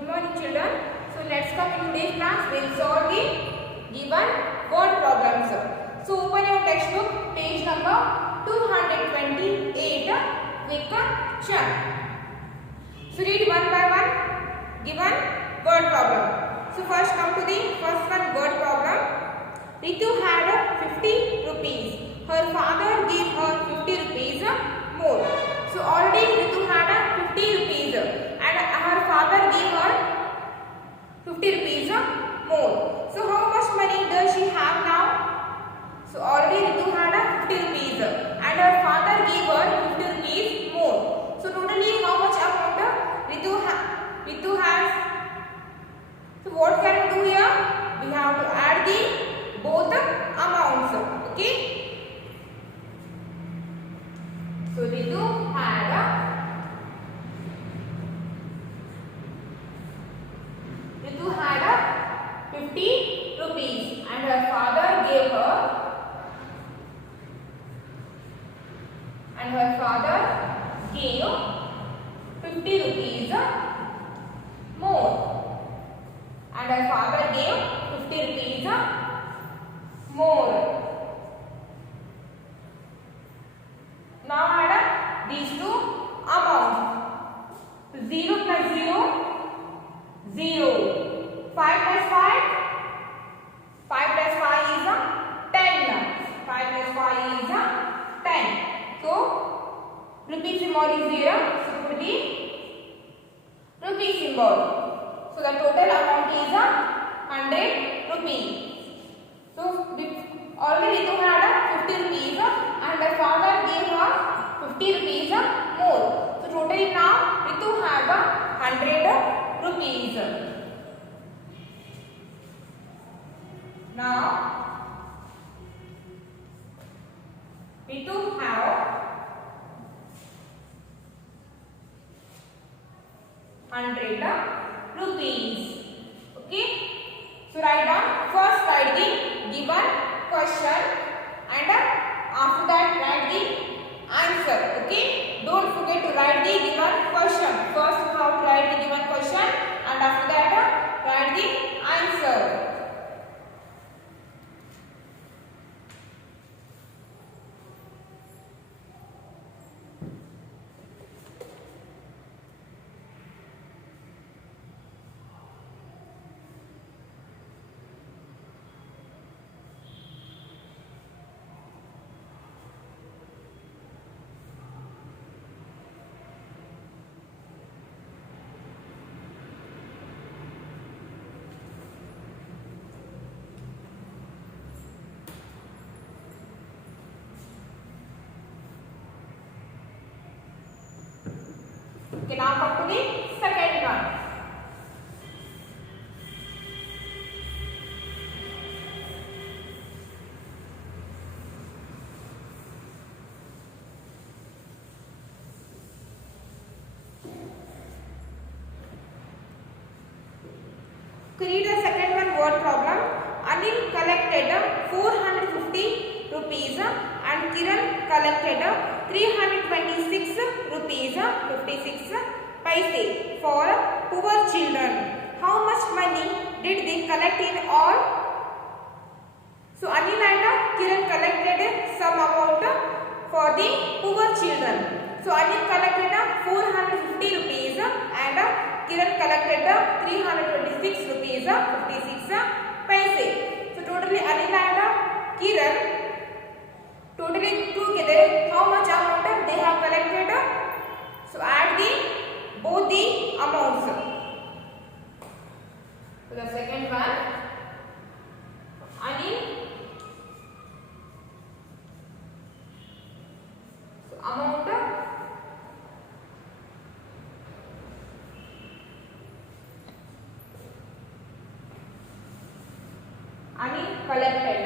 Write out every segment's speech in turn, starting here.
Good morning children. So let's come in today's class. We will solve the given word problems. So open your textbook, page number 228. Quick check. So read one by one given word problem. So first come to the first one word problem. Ritu had 50 rupees. Her father gave her 50 rupees more. So already Ritu had 50 rupees and her father gave her 50 rupees more. So how much money does she have now? So already Ritu had 50 rupees and her father gave her 50 rupees more. So totally how much amount Ritu has? So what can we do here? We have to add the both amounts. Okay. So Ritu had 50 rupees and her father gave her 50 rupees more. And her father gave 50 rupees more. Now add these two amounts. 0 plus 0, 0. 5 plus 5, 5 plus 5 is 10. 5 plus 5 is 10. So, rupee symbol is here. So, put the rupee symbol. So, the total amount is 100 rupees. So, already Ritu had 50 rupees and the father gave her 50 rupees more. So, totally now Ritu have 100 rupees. Now, Ritu have 100 rupees. Okay. So write down. First write the given question and after that write the answer. Okay. Don't forget to write the given question. First you have to write the given question and after that write the answer. Okay, now come to the second one. Read the second one word problem. Anil collected 450 rupees and Kiran collected 326 rupees 56 paise for poor children. How much money did they collect in all? So Anil and Kiran collected some amount for the poor children. So Anil collected 450 rupees and Kiran collected 326 rupees 56 paise. So totally Anil and Kiran totally together how much amount they have collected? So add the both the amounts. So the second one, Anil. So amount Anil collected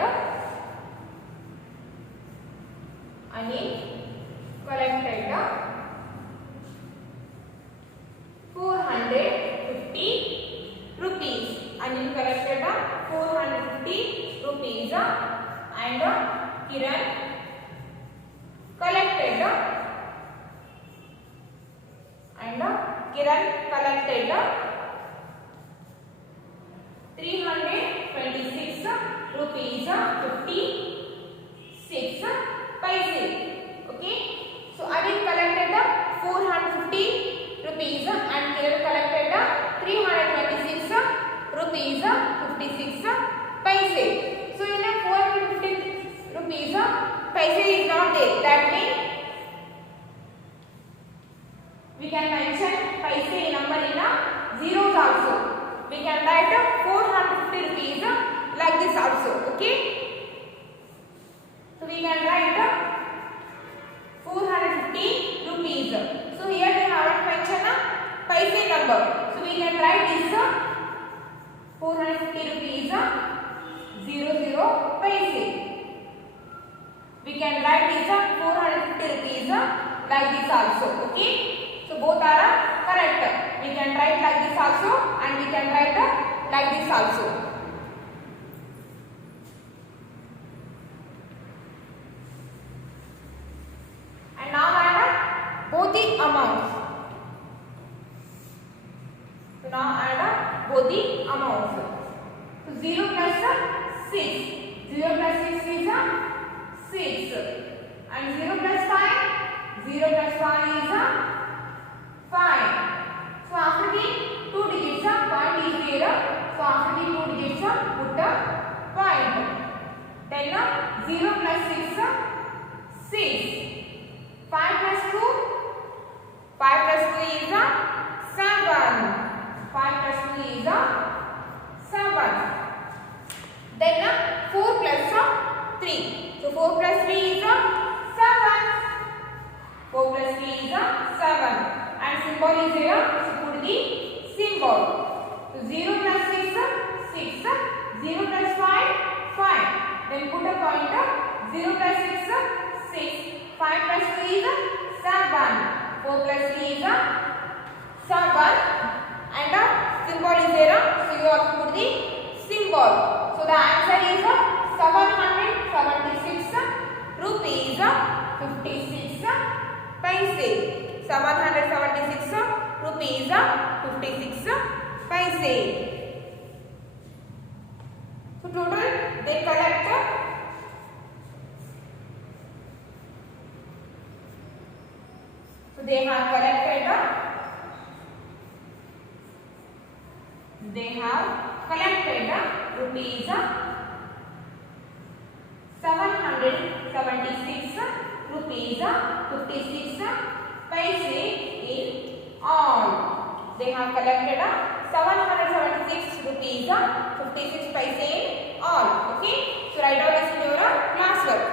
450 rupees. Anil collected 450 rupees and Kiran collected 326 rupees 56 paise. Okay, so Anil collected 450 rupees and Kiran collected 326 rupees 56 paise. So in a 450 rupees paise is not there. That means we can mention paise number in a zeros also. We can write 450 rupees like this also. Okay, so we can write 450 rupees. So here they haven't mentioned a paise number. So we can write this 450 rupees 00 paise. We can write this 450 rupees like this also. Okay, so both are correct. We can write like this also and we can write like this also. And now add both the amounts. So now add both the amounts. So 0 plus 6. 0 plus 6 is 6. And 0 plus 5. 0 plus 5 is 5. So after the 2 digits point is there. So after the 2 digits put a point. Then 0 plus 6 6. 5 plus 2. 5 plus 2 is 7. 5 plus 2 is 7. Then 4 plus 3. So 4 plus 3 is 7. 4 plus 3 is 7. And symbol is here. So put the symbol. So 0 plus 6 6. 0 plus 5 5. Then put a pointer. 0 plus 6 6. 5 plus 2 is 7. 4 plus 3 is 7. And the symbol is here. So you have to put the symbol. So the answer is 776 rupees 56 paise. 776 rupees 56 paise. So total they collect they have collected rupees 776 rupees 56 paise in all. They have collected 776 rupees 56 paise in all. Okay, so write down this in your class work.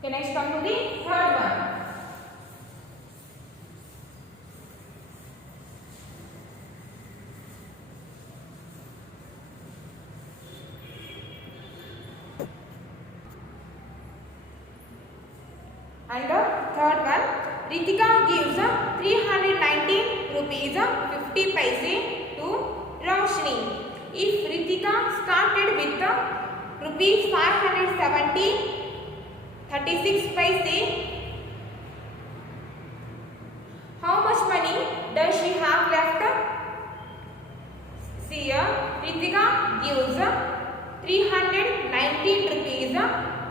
Okay, next come to the third one. And the third one, Ritika gives 319 rupees 50 paise to Roshni. If Ritika started with rupees 570 36 paise, how much money does she have left? See here, Ritika gives 319 rupees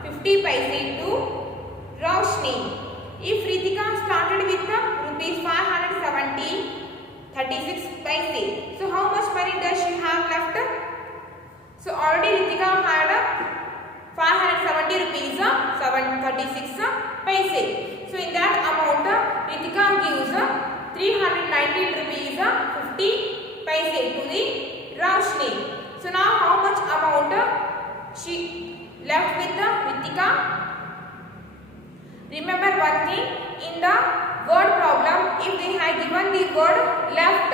50 paise to Roshni. If Ritika started with rupees 570, 36 paise. So how much money does she have left? So already Ritika had 570 rupees, 736 paise. So in that amount, Ritika gives 319 rupees 50 paise to the Roshni. So now how much amount she left with Ritika? Remember one thing, in the word problem, if they have given the word left,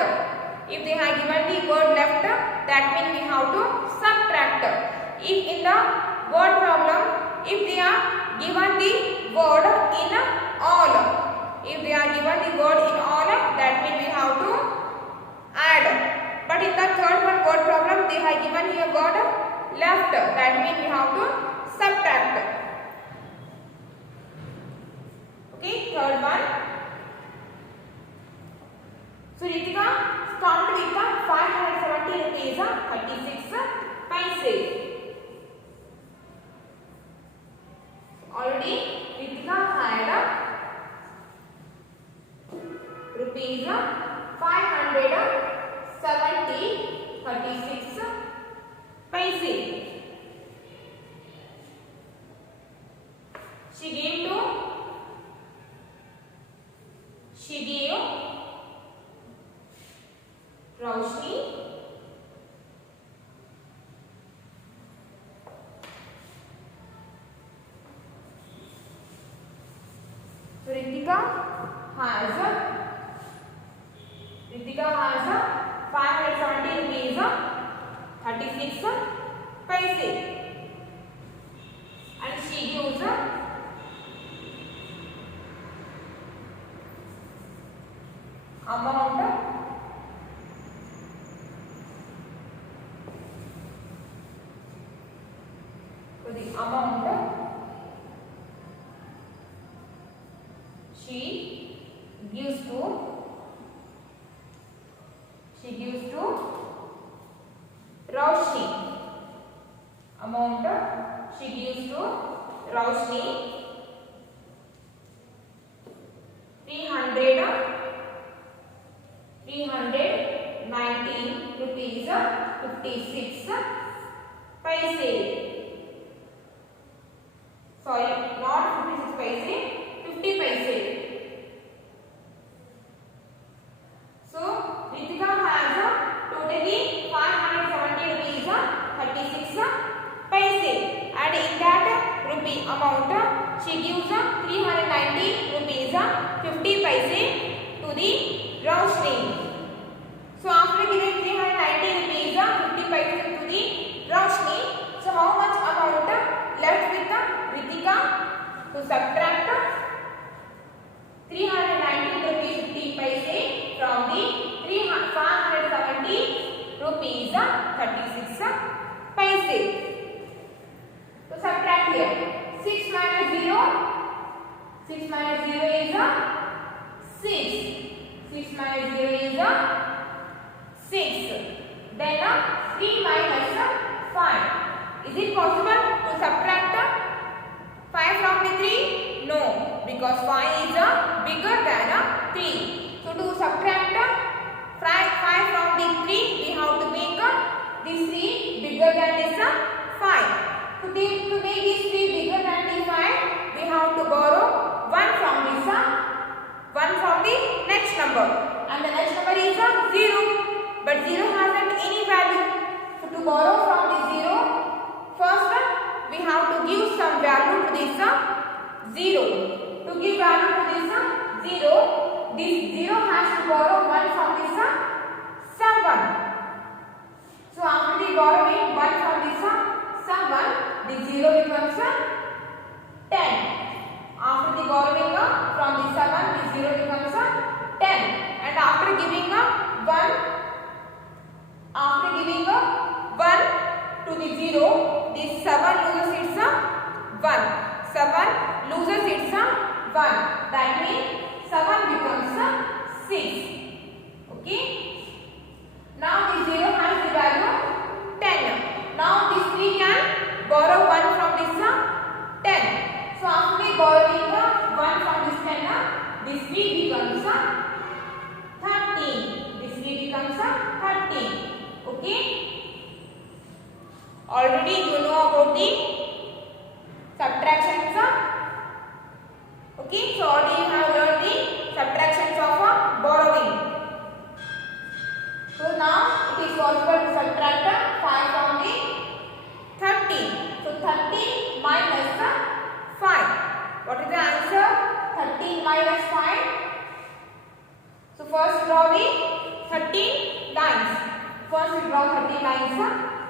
that means we have to subtract. If in the word problem, if they are given the word in all, that means we have to add. But in the third one word problem, they have given here word left, that means we have to subtract. Okay, third one. So Ritika started with 570 rupees 36 paise. Already Ritika had rupees 570 36 paise. She gave Roshni so Ritika has 570 rupees 36 paise, and she gives amount she gives to Roshni. Amount she gives to Roshni 319 rupees 56 paise. Sorry, not 56 paise, 50 paise. So Ritika has totally 570 rupees 36 paise, and in that rupee amount she gives 390 rupees 50 paise to the Roshni. So after giving 390 rupees 50 paise to the Roshni, so how much amount left with Ritika to subtract 390 rupees 50 paise from the 570 rupees 36 paise. So subtract here. 6 minus 0 is 6. 6 minus 0 is 6. Then 3 minus 5. Is it possible to subtract 5 from the 3? No, because 5 is bigger than 3. So to subtract 5 from the 3, we have to make this 3 bigger than this 5. To make this 3 bigger than the 5, we have to borrow 1 from the next number, and the next number is 0. But 0 hasn't any value. So to borrow from the 0, first we have to give some value to this 0. To give value to this 0, this 0 has to borrow 1 from this 7. So after the borrowing 1 from this 7, the 0 becomes 10. After the borrowing from the 7, the 0 becomes 10. And after giving 1 to the 0, this 7 loses its 1. 7 loses its 1. That means 7 becomes 6. Okay. Now this 0 has the value 10. Now this 3 can borrow 1 from this 10. So after borrowing then this v becomes 13. This v becomes 13. Okay. Already you know about the subtractions. Okay. So already you have learned the subtractions of borrowing. So now it is possible to subtract 5 from the 13. So 13 minus 5. What is the answer? 13 minus 5. So first draw the 13 lines. First we draw 13 lines.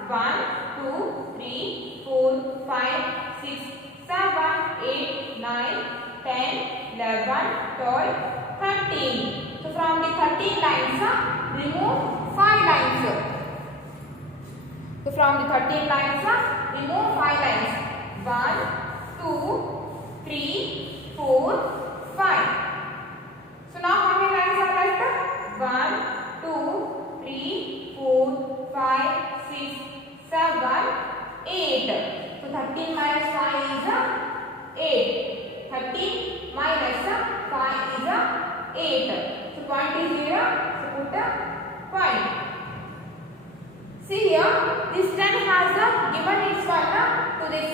1, 2, 3, 4, 5, 6, 7, 8, 9, 10, 11, 12, 13. So from the 13 lines, remove 5 lines. So from the 13 lines, remove 5 lines. 1, 2, 3, 4, 5. So now how many lines are left? 1, 2, 3, 4, 5, 6, 7, 8. So 13 minus 5 is 8. 13 minus 5 is 8. So point is here. So put a point. See here, this 10 has given its one to this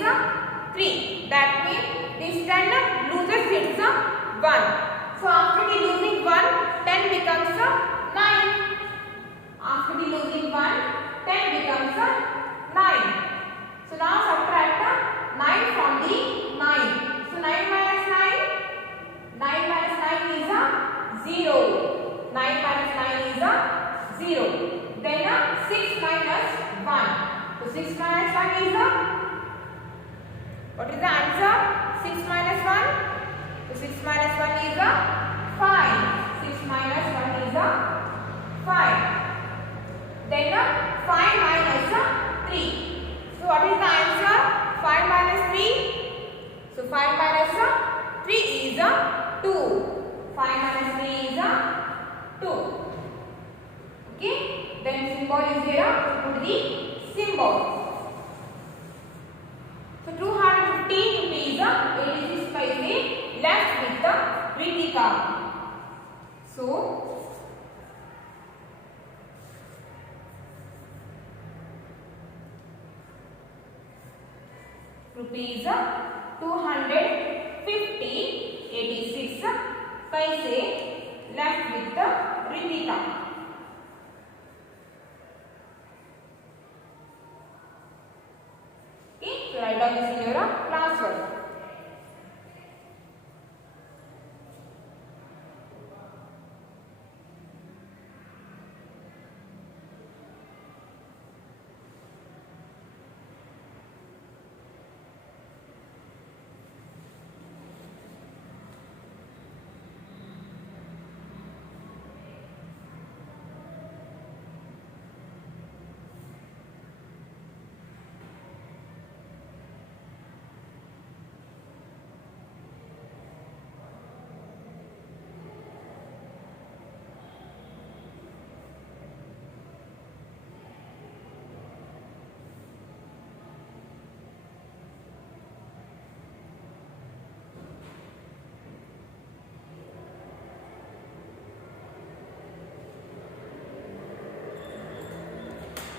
3. That means this 10 loses its 1. So after the losing 1, 10 becomes 9. After the losing 1, 10 becomes 9. So now subtract 9 from the 9. So 9 minus 9. 9 minus 9 is 0. 9 minus 9 is 0. Then 6 minus 1. So 6 minus 1 is what is the answer? 6 minus 1. So 6 minus 1 is 5. 6 minus 1 is 5. Then 5 minus 3. So what is the answer? 5 minus 3. So 5 minus 3 is 2. 5 minus 3 is 2. Okay. Then symbol is here. Put the symbol. So 250 rupees 86 paise left with the Ritika. So rupees 250 86 paise left with the Ritika. Okay, so write down this in your class work.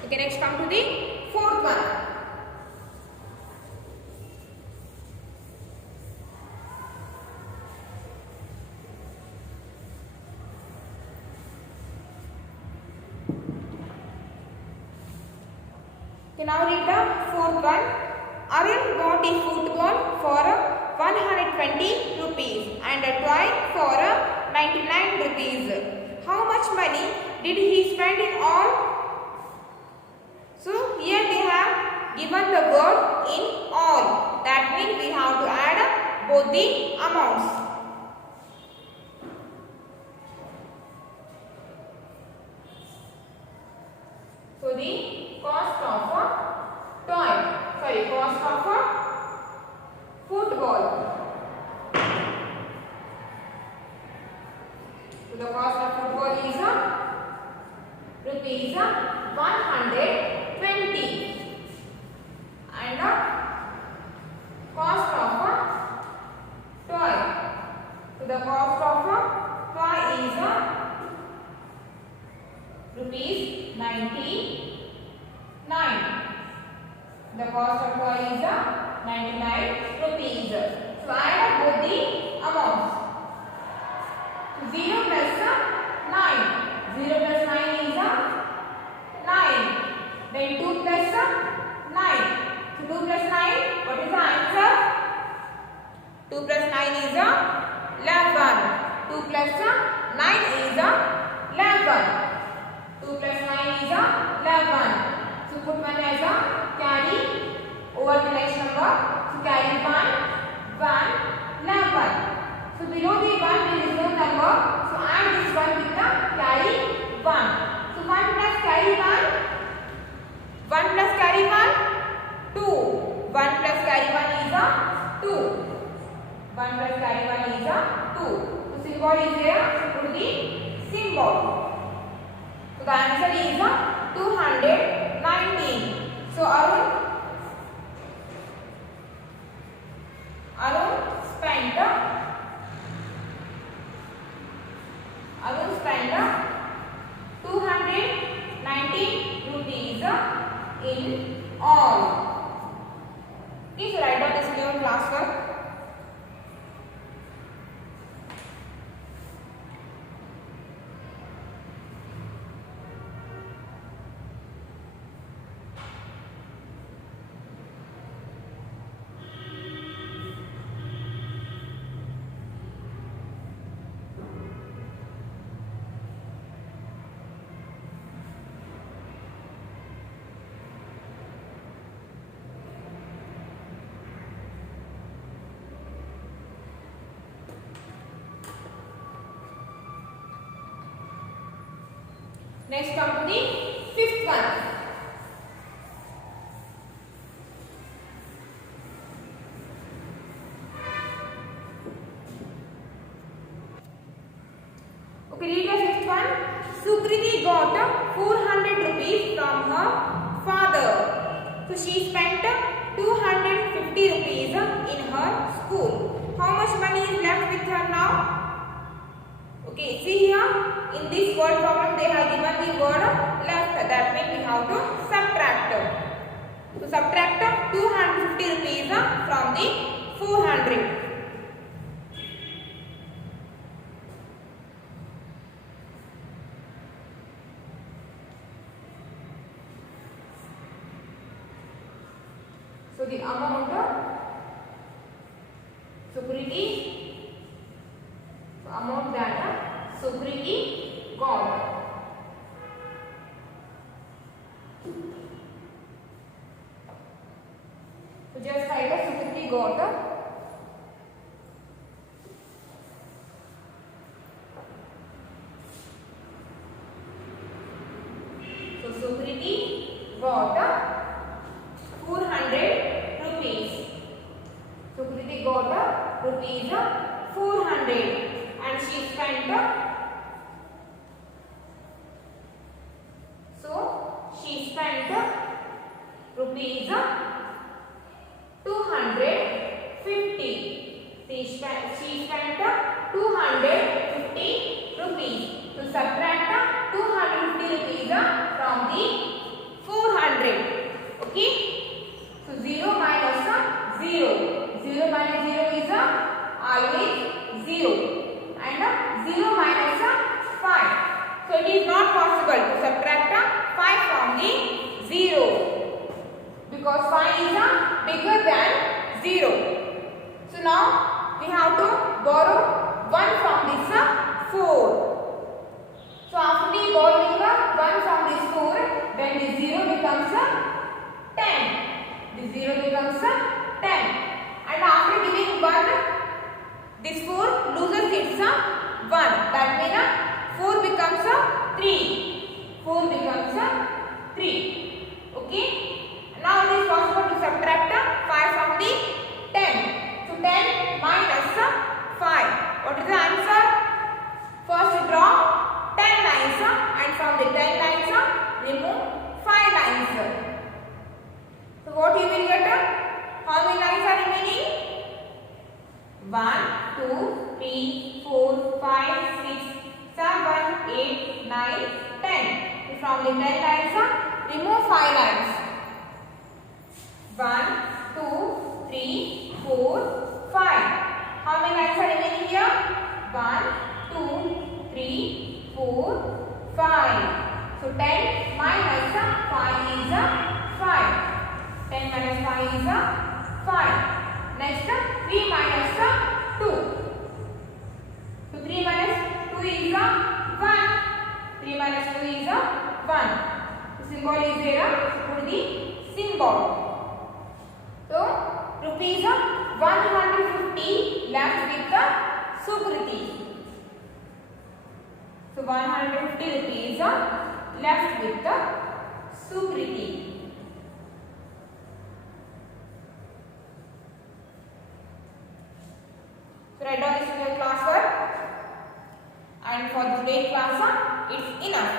Okay, next come to the fourth one. Okay, now read the fourth one. Arun bought a football for 120 rupees and a toy for 99 rupees. How much money did he spend in all? So here we have given the word in all. That means we have to add both the amounts. So the cost of a cost of a football. So the cost of football is rupees 120 and the cost of a toy. So the The cost of toy is 99 rupees. So add up both the amounts. 0 plus 9. 0 plus 9 is 9. Then 2 plus 9. So 2 plus 9, what is the answer? 2 plus 9 is 11. 2 plus 9 is 11. 2 plus 9 is 11. So put one as a carry over the next number. So carry 1, 11. So below the 1 there is no number. So add this one with the carry 1. So 1 plus carry 1. 1 plus carry 1. 2. 1 plus carry 1 is 2. 1 plus carry 1 is 2. So symbol is there. So put the symbol. So the answer is 219. So Arun spent 219 rupees in all. Please write down this in your classwork. Next come to the fifth one. Okay, read the fifth one. Sukriti got 400 rupees from her father. So she spent 250 rupees in her school. How much money is left with her now? Okay, see here. In this word problem they have given the word left. That means we have to subtract. So subtract 250 rupees from the 400. So the amount Sukriti, amount that Sukriti got. So just write that Sukriti got. So Sukriti got 400 rupees. Sukriti got rupees 400 and she spent rupees 250. She spent 250 rupees. So subtract 250 rupees from the 400. Okay. So 0 minus 0. 0 minus 0 is always 0. And 0 minus 5. So it is not possible to subtract 5 from the 0. Because 5 is bigger than 0. So now we have to borrow 1 from this 4. So after borrowing 1 from this 4, then the 0 becomes 10. The 0 becomes 10. And after giving 1, this 4 loses its 1. That means 4 becomes 3. 4 becomes 3. Okay. Now it is possible to subtract 5 from the 10. So 10 minus 5. What is the answer? First draw 10 lines and from the 10 lines remove 5 lines. So what you will get? How many lines are remaining? 1, 2, 3, 4, 5, 6, 7, 8, 9, 10. So from the 10 lines remove 5 lines. 1, 4, 5. How many lines are remaining here? 1, 2, 3, 4, 5. So 10 minus 5 is 5. 10 minus 5 is 5. Next 3 minus 2. So 3 minus 2 is 1. 3 minus 2 is 1. The symbol is there. Put the symbol. So rupees 150 left with the Sukriti. So 150 rupees left with the Sukriti. So write down this in your classwork, and for today's class it's enough.